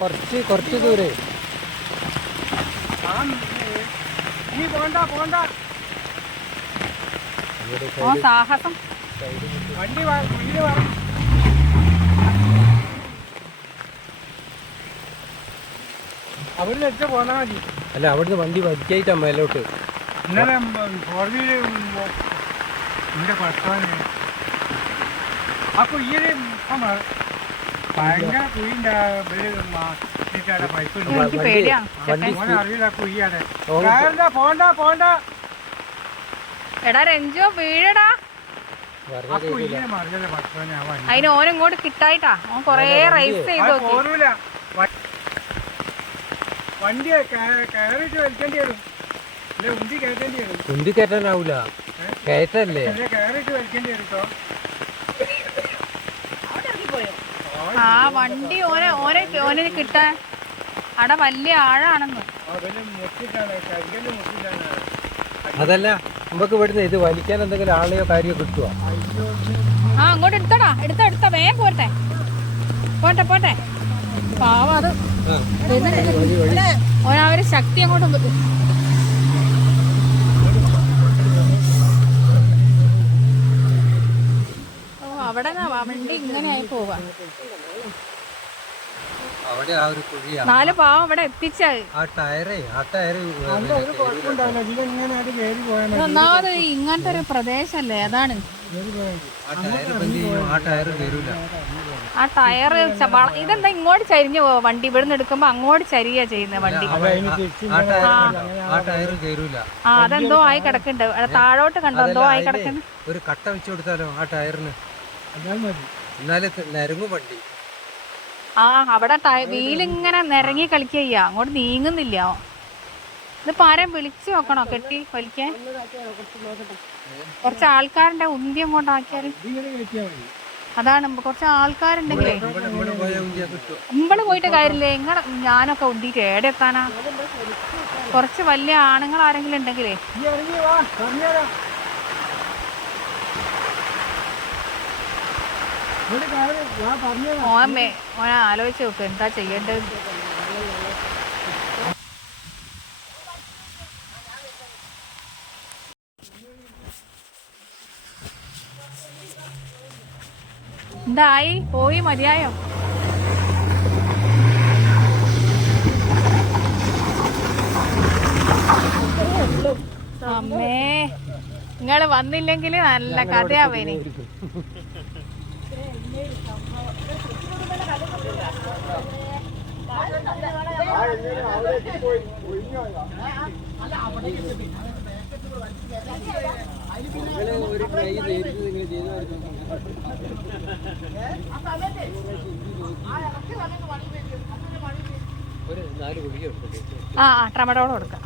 കുറച്ച് കുറച്ച് ദൂരെ. നീ പോണ്ട പോണ്ട. ഓ സാഹസം. വണ്ടി വാ- വീട് വാ. അവിടുന്ന് എത്ര പോന്നാ മതി. അല്ല അവിടുന്ന് വണ്ടി വലിക്കായിട്ടാ മേലോട്ട്. ഇന്നലെ ഫോർ വീലർ എന്റെ ഭർത്താവിന്. ആ കുയ്യൽ എടാ രഞ്ജു വീഴടാ. അതിന് ഓൻ ഇങ്ങോട്ട് കിട്ടായിട്ടാ. ഓൻ കൊറേ റൈസ് ചെയ്ത് വണ്ടി കയറിട്ട് വലിക്കേണ്ടി വരും. ഉന്തി കയറ്റേണ്ടി വരും. കയറ്റാനാവൂല. കയറ്റല്ലേ? കയറിട്ട് വലിക്കേണ്ടി വരും കേട്ടോ ആ വണ്ടി ഓനെ ഓനെ ഓനെ കിട്ടാൻ. അവിടെ വലിയ ആഴാണെന്ന്. അതല്ല നമുക്ക് ഇവിടുന്ന് ഇത് വലിക്കാൻ എന്തെങ്കിലും ആളെയോ കാര്യമോ കിട്ടുമോ ആ അങ്ങോട്ട് എടുത്തടാ. എടുത്ത എടുത്ത. വേഗം പോരട്ടെ. പോട്ടെ പോട്ടെ. പാവം അത്. ഓനവര് ശക്തി അങ്ങോട്ട് ഓ അവിടെ വണ്ടി ഇങ്ങനെ ആയി പോവാ. അവിടെ ആ ഒരു കുഴിയാണ്. നാല് പാവം അവിടെ എത്തിച്ചത് ആ ടയറേ ആ ടയറ് ഒന്നാമത് ഇങ്ങനത്തെ ഒരു പ്രദേശല്ലേ അതാണ്. ആ ടയർ ആ ടയർ കയറൂല ആ ടയറ് ഇതെന്താ ഇങ്ങോട്ട് ചരിഞ്ഞു പോവാ? വണ്ടി ഇവിടുന്ന് എടുക്കുമ്പോ അങ്ങോട്ട് ചരിയ ചെയ്യുന്ന വണ്ടി. ആ ടയർ ടയർ അതെന്തോ ആയി കിടക്കുന്നുണ്ട്. താഴോട്ട് കണ്ടോ? എന്തോ ആയി കിടക്കുന്നു? ഒരു കട്ട വെച്ച് കൊടുത്താലോ ആ ടയറിന്? എന്നാലേ നിരങ്ങും വണ്ടി. ആ അവിടെ വീലിങ്ങനെ നിറങ്ങി കളിക്കുക അങ്ങോട്ട് നീങ്ങുന്നില്ല. ഇതിപ്പോ ആരെയും വിളിച്ചു നോക്കണോ? കെട്ടി വലിക്കാൻ? കുറച്ച് ആൾക്കാരുടെ ഉന്തി അങ്ങോട്ട് ആക്കിയാലും. അതാണ്. കുറച്ച് ആൾക്കാരുണ്ടെങ്കിലേ. ഇമ്പൾ പോയിട്ട് കാര്യമില്ലേ. ഇങ്ങടെ ഞാനൊക്കെ ഉന്തിയിട്ട് ഏടെത്താനാ കുറച്ച് വലിയ ആണുങ്ങൾ ആരെങ്കിലും ഉണ്ടെങ്കിലേ. ഓൻ ഓനെ ആലോചിച്ച് നോക്ക്. എന്താ ചെയ്യേണ്ടത്? എന്തായി? പോയി മതിയായോ? അമ്മേ നിങ്ങൾ വന്നില്ലെങ്കിൽ നല്ല കഥയാവേനി ഒരു ട്രൈ നിങ്ങൾ ചെയ്താൽ ഒരു നാല് ആ ട്രമഡോളം കൊടുക്കാം.